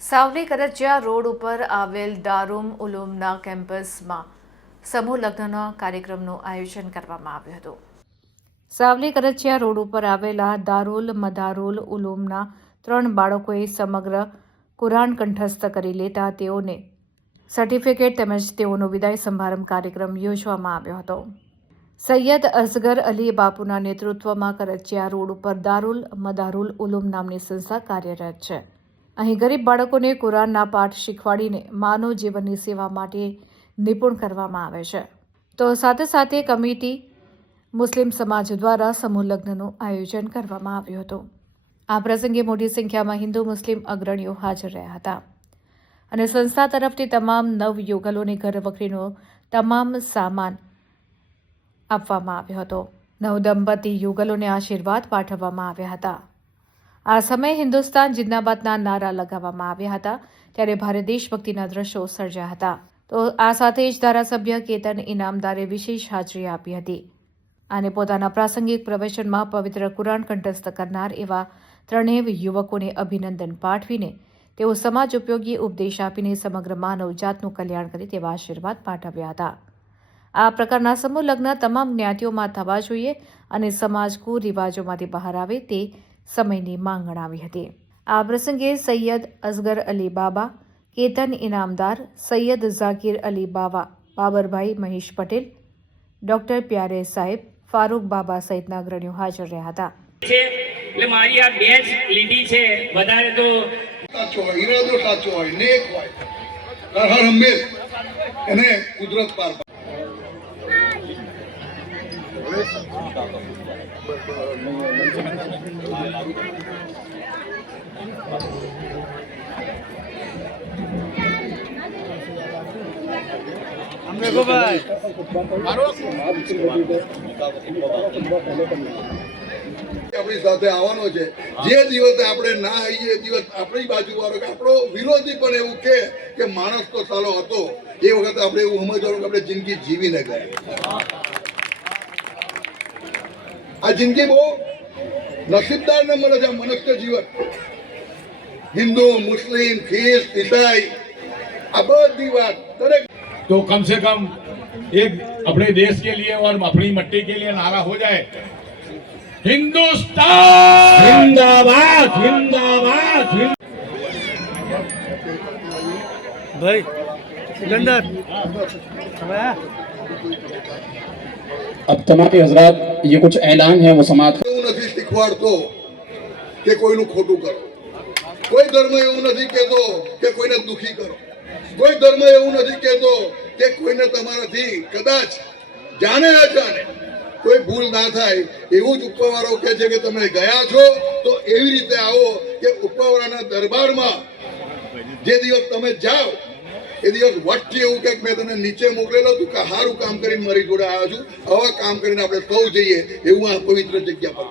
Savli કરજિયા road ઉપર આવેલ દારૂમ ઉલૂમના કેમ્પસમાં સમૂહ લગ્નના કાર્યક્રમનું આયોજન કરવામાં આવ્યું હતું. સાવલી કરજિયા રોડ ઉપર આવેલા દારૂલ મદારુલ ઉલૂમના 3 બાળકોએ સમગ્ર કુરાન કંઠસ્થ કરી લેતા તેઓને સર્ટિફિકેટ તેમજ તેઓનો વિદાય સમારંભ કાર્યક્રમ યોજવામાં આવ્યો હતો. સૈયદ અસગર અલી બાપુના નેતૃત્વમાં કરજિયા રોડ ઉપર દારૂલ મદારુલ ઉલૂમ નામની સંસ્થા કાર્યરત છે. અહીં ગરીબ બાળકોને કુરાનના પાઠ શીખવાડીને માનવ જીવનની સેવા માટે નિપુણ કરવામાં આવે છે. તો સાથે સાથે કમિટી મુસ્લિમ સમાજ દ્વારા સમૂહ લગ્નનું આયોજન કરવામાં આવ્યું હતું. આ પ્રસંગે મોટી સંખ્યામાં હિન્દુ મુસ્લિમ અગ્રણીઓ હાજર રહ્યા હતા અને સંસ્થા તરફથી તમામ નવયુગલોને ઘર વખરીનો તમામ સામાન આપવામાં આવ્યો હતો. નવદંપતી યુગલોને આશીર્વાદ પાઠવવામાં આવ્યા હતા. આ સમયે હિન્દુસ્તાન જિંદાબાદના નારા લગાવવામાં આવ્યા હતા ત્યારે ભારે દેશભક્તિના દ્રશ્યો સર્જાયા હતા. તો આ સાથે જ ધારાસભ્ય કેતન ઇનામદારે વિશેષ હાજરી આપી હતી અને પોતાના પ્રાસંગિક પ્રવચનમાં પવિત્ર કુરાન કંઠસ્થ કરનાર એવા 3 યુવકોને અભિનંદન પાઠવીને તેઓ સમાજ ઉપયોગી ઉપદેશ આપીને સમગ્ર માનવ જાતનું કલ્યાણ કરે તેવા આશીર્વાદ પાઠવ્યા હતા. આ પ્રકારના સમૂહ લગ્ન તમામ જ્ઞાતિઓમાં થવા જોઈએ અને સમાજ કુરિવાજોમાંથી બહાર આવે તે સમયની માંગ ગણાવી હતી. આ પ્રસંગે સૈયદ અસગર અલી બાબા, કેતન ઇનામદાર, સૈયદ ઝાકિર અલી બાવા, બાબરભાઈ મહેશ પટેલ, ડોક્ટર પ્યારે સાહેબ, ફારૂક બાબા સહિતના અગ્રણીઓ હાજર રહ્યા હતા. એટલે મારી આ બેચ લીધી છે વધારે તો સાચો હોય, ઈરાદો સાચો હોય, નેક હોય, હર હંમેશ એને કુદરત પાર આપણી સાથે આવવાનો છે. જે દિવસે આપણે ના આવીએ એ દિવસ આપણી બાજુ વાળો કે આપણો વિરોધી પણ એવું કે માણસ તો સાલો હતો એ વખતે આપણે એવું સમજવાનું કે આપણે જિંદગી જીવીને ગયા. આ જિંદગી બહુ નસીબદાર ને મળે છે. આ મનુષ્ય જીવન હિન્દુ મુસ્લિમ ખ્રિસ્ત ઈસાઈ આ બધી વાત દરેક तो कम से कम एक अपने देश के लिए और अपनी मट्टी के लिए नारा हो जाए, हिंदुस्तान जिंदाबाद जिंदाबाद. भाई सिकंदर अब तमाम हजरात ये कुछ ऐलान है वो समाज એવું નથી શીખવાડતો કે કોઈનું ખોટું કરો. કોઈ ધર્મ એવું નથી કહેતો કે કોઈને દુખી કરો. કોઈ ધર્મ એવું નથી કહેતો કે કોઈને તમારાથી કદાચ જાણે અજાણે કોઈ ભૂલ ના થાય. એવું જ ઉપરવાળો કહે છે કે તમે ગયા છો તો એવી રીતે આવો કે ઉપરવાળાના દરબારમાં જે દિવસ તમે જાઓ એ દિવસ વટથી એવું કે મેં તને નીચે મોકલેલો તું કે સારું કામ કરીને મારી જોડે આવ્યો છું, આવા કામ કરીને આપણે સૌ જઈએ એવું આ પવિત્ર જગ્યા પર.